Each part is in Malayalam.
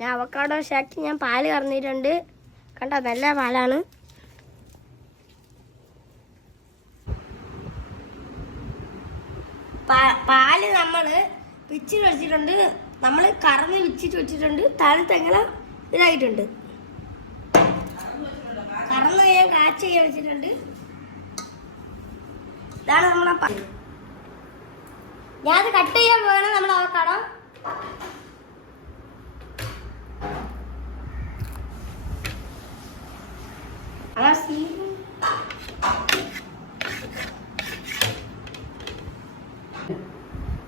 ഞാൻ അവക്കാഡോ ഷേക്ക് ഞാൻ പാല് കറന്നിട്ടുണ്ട്. കണ്ടോ, നല്ല പാലാണ്. പാല് നമ്മൾ പിച്ചിട്ട് വെച്ചിട്ടുണ്ട്, നമ്മൾ കറന്ന് വിച്ചിട്ട് വെച്ചിട്ടുണ്ട്. താഴത്തെങ്ങനെ ഇതായിട്ടുണ്ട്, കറന്ന് ഞാൻ കാച്ച് ചെയ്യാൻ വെച്ചിട്ടുണ്ട്. ഇതാണ് നമ്മളെ പാല്. ഞാനത് കട്ട് ചെയ്യാൻ പോകണം. നമ്മൾ അവക്കാഡോ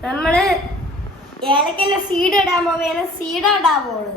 നമ്മള് ഏലക്കന്റെ സീഡ് ഇടാൻ പോവുകയാണ്. സീഡ് ഇടാൻ പോള്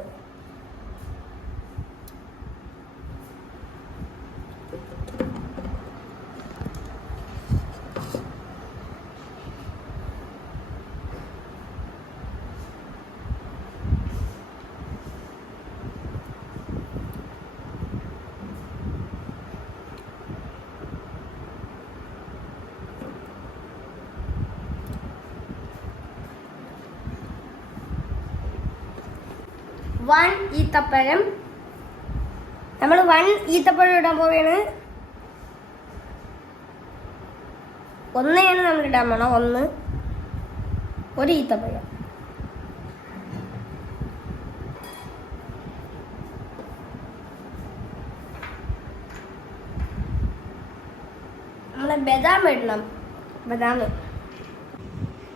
ഈത്തപ്പഴം. നമ്മൾ 1 ഈത്തപ്പഴം ഇടാൻ പോവുകയാണ്. ഒന്നെയാണ് നമ്മൾ ഇടാൻ പോണം. 1 ഈത്തപ്പഴം. നമ്മള് ബദാം ഇടണം.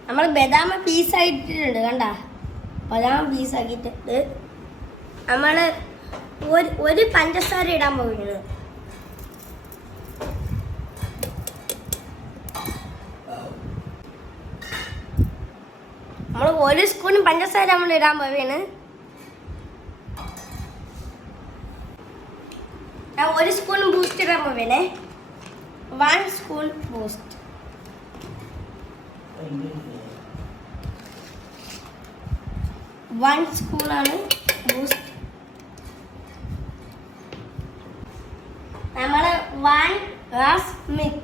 നമ്മൾ ബദാം പീസായിട്ടിട്ടുണ്ട്. കണ്ട, ബദാം പീസാക്കിയിട്ടുണ്ട്. നമ്മൾ ഒരു പഞ്ചസാര ഇടാൻ പോകുന്നത്. നമ്മൾ 1 സ്പൂൺ പഞ്ചസാര നമ്മൾ ഇടാൻ പോവുകയാണ്. ഞാൻ 1 സ്പൂൺ ബൂസ്റ്റ് ഇടാൻ പോവുകയാണേ. 1 സ്പൂൺ ബൂസ്റ്റ്. വൺ സ്പൂണാണ് ബൂസ്റ്റ്. നമ്മൾ 1 ഗ്ലാസ് മിൽക്ക്.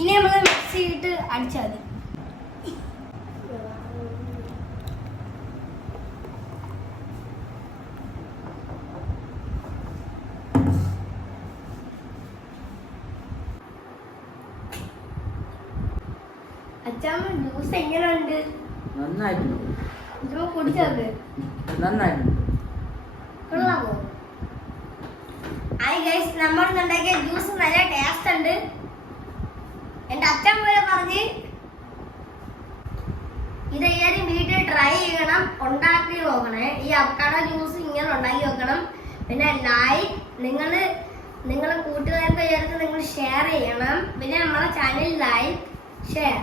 ഇനി നമ്മൾ മിക്സ് ചെയ്തിട്ട് അടിച്ചാൽ മതി. അച്ഛാമ്മ ജ്യൂസ് എങ്ങനെയുണ്ട്? നന്നായിട്ടുണ്ട്. കുടിച്ചത് നന്നായിട്ടുണ്ട്. കൊള്ളാമോ? ഹായ് ഗൈസ്, നമ്മളുണ്ടാക്കിയ ജ്യൂസ് നല്ല ടേസ്റ്റ് ഉണ്ട്. എൻ്റെ അച്ഛൻ പോലെ പറഞ്ഞ് ഇത് എല്ലാവരും വീട്ടിൽ ട്രൈ ചെയ്യണം, ഉണ്ടാക്കി നോക്കണേ. ഈ അവക്കാഡോ ജ്യൂസ് ഇങ്ങനെ ഉണ്ടാക്കി നോക്കണം. പിന്നെ നിങ്ങളെ കൂട്ടുകാർക്ക് എല്ലാവർക്കും നിങ്ങൾ ഷെയർ ചെയ്യണം. പിന്നെ നമ്മളെ ചാനൽ ലൈക്ക് ഷെയർ